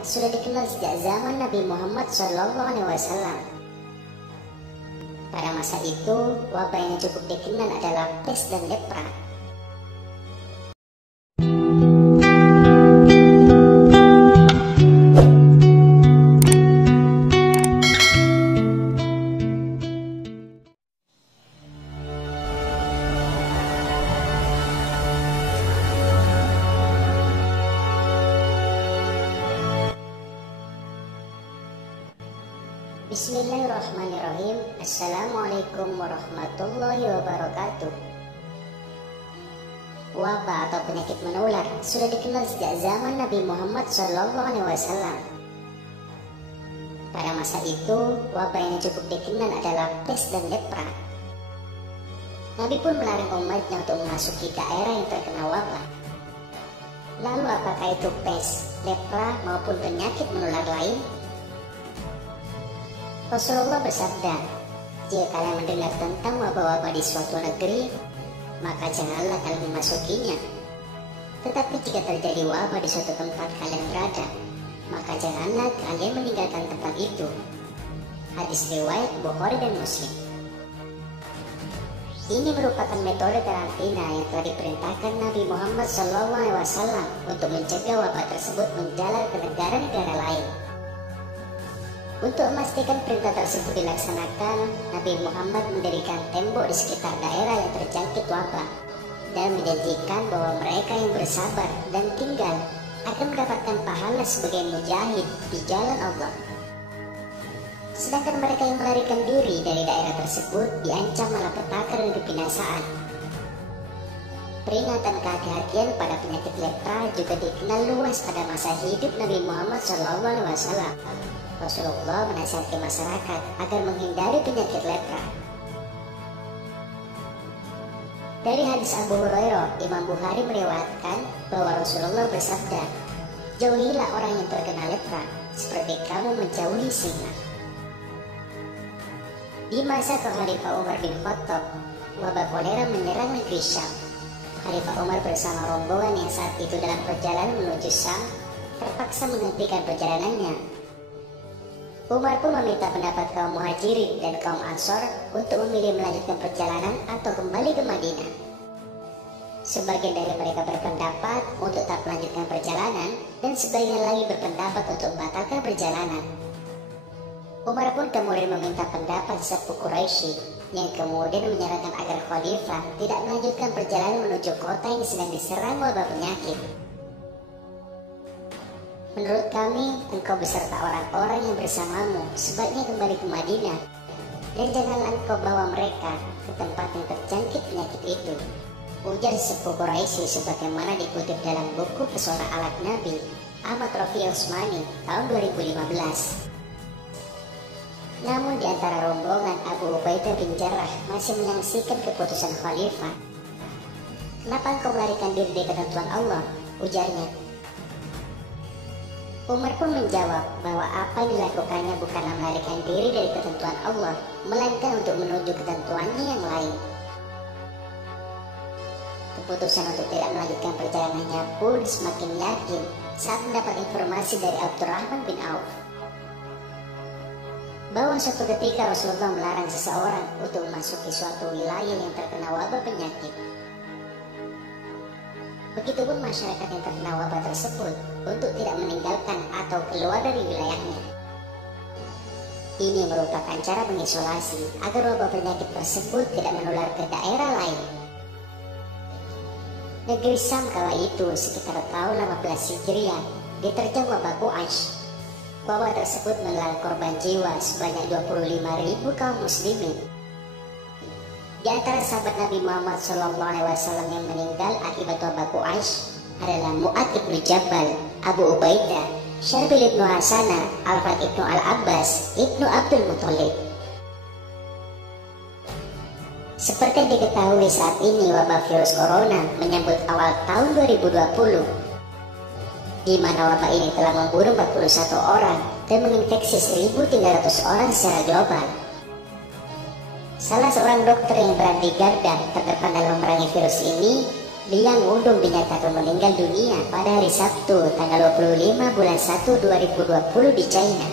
sudah dikenal sejak zaman Nabi Muhammad SAW. Pada masa itu, wabah yang cukup dikenal adalah pes dan lepra. Bismillahirrahmanirrahim. Assalamualaikum warahmatullahi wabarakatuh. Wabah atau penyakit menular sudah dikenal sejak zaman Nabi Muhammad SAW. Pada masa itu, wabah yang cukup dikenal adalah pes dan lepra. Nabi pun melarang umatnya untuk memasuki daerah yang terkena wabah. Lalu apakah itu pes, lepra maupun penyakit menular lain? Rasulullah bersabda, jika kalian mendengar tentang wabah-wabah di suatu negeri, maka janganlah kalian memasukinya. Tetapi jika terjadi wabah di suatu tempat kalian berada, maka janganlah kalian meninggalkan tempat itu. Hadis riwayat Bukhari dan Muslim. Ini merupakan metode karantina yang telah diperintahkan Nabi Muhammad SAW untuk mencegah wabah tersebut menjalar ke negara-negara lain. Untuk memastikan perintah tersebut dilaksanakan, Nabi Muhammad mendirikan tembok di sekitar daerah yang terjangkit wabah dan menjanjikan bahwa mereka yang bersabar dan tinggal akan mendapatkan pahala sebagai mujahid di jalan Allah. Sedangkan mereka yang melarikan diri dari daerah tersebut diancam malapetaka dan kebinasaan. Peringatan kehati-hatian pada penyakit lepra juga dikenal luas pada masa hidup Nabi Muhammad SAW. Rasulullah menasihati masyarakat agar menghindari penyakit lepra. Dari hadis Abu Hurairah, Imam Bukhari meriwayatkan bahwa Rasulullah bersabda, jauhilah orang yang terkena lepra seperti kamu menjauhi singa. Di masa Khalifah Umar bin Khattab, wabah kolera menyerang negeri Syam. Khalifah Umar bersama rombongan yang saat itu dalam perjalanan menuju Syam terpaksa menghentikan perjalanannya. Umar pun meminta pendapat kaum muhajirin dan kaum ansor untuk memilih melanjutkan perjalanan atau kembali ke Madinah. Sebagian dari mereka berpendapat untuk tetap melanjutkan perjalanan dan sebagian lagi berpendapat untuk membatalkan perjalanan. Umar pun kemudian meminta pendapat sepuh Quraisy yang kemudian menyarankan agar khalifah tidak melanjutkan perjalanan menuju kota yang sedang diserang wabah penyakit. Menurut kami, engkau beserta orang-orang yang bersamamu sebaiknya kembali ke Madinah dan janganlah engkau bawa mereka ke tempat yang terjangkit penyakit itu, ujar sepuh Quraisy sebagaimana dikutip dalam buku Pesona Alat Nabi Ahmad Rafi Utsmani tahun 2015. Namun di antara rombongan Abu Ubaidah bin Jarrah masih menyaksikan keputusan khalifah. Kenapa engkau melarikan diri dari ketentuan Allah? Ujarnya. Umar pun menjawab bahwa apa yang dilakukannya bukanlah melarikan diri dari ketentuan Allah, melainkan untuk menuju ketentuannya yang lain. Keputusan untuk tidak melanjutkan perjalanannya pun semakin yakin saat mendapat informasi dari Abdurrahman bin Auf bahwa suatu ketika Rasulullah melarang seseorang untuk memasuki suatu wilayah yang terkena wabah penyakit. Begitupun masyarakat yang terkena wabah tersebut untuk tidak meninggalkan atau keluar dari wilayahnya. Ini merupakan cara mengisolasi agar wabah penyakit tersebut tidak menular ke daerah lain. Negeri Syam kala itu sekitar tahun 15 Hijriah diterjang wabah Quraisy. Wabah tersebut menelan korban jiwa sebanyak 25.000 kaum muslimin. Di antara sahabat Nabi Muhammad SAW yang meninggal akibat wabah Quraisy adalah Mu'ad ibnu Jabal, Abu Ubaidah, Syarbil ibnu Hasanah, Al-Fat ibnu Al-Abbas, ibnu Abdul Muthalib. Seperti yang diketahui saat ini, wabah virus corona menyambut awal tahun 2020, di mana wabah ini telah membunuh 41 orang dan menginfeksi 1.300 orang secara global. Salah seorang dokter yang berada di garda terdepan dalam memerangi virus ini Liang Wudong dinyatakan meninggal dunia pada hari Sabtu tanggal 25 bulan 1 2020 di China.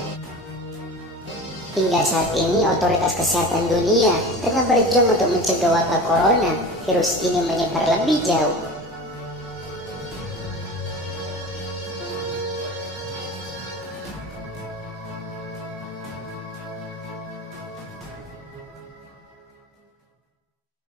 Hingga saat ini otoritas kesehatan dunia tengah berjuang untuk mencegah wabah corona. Virus ini menyebar lebih jauh.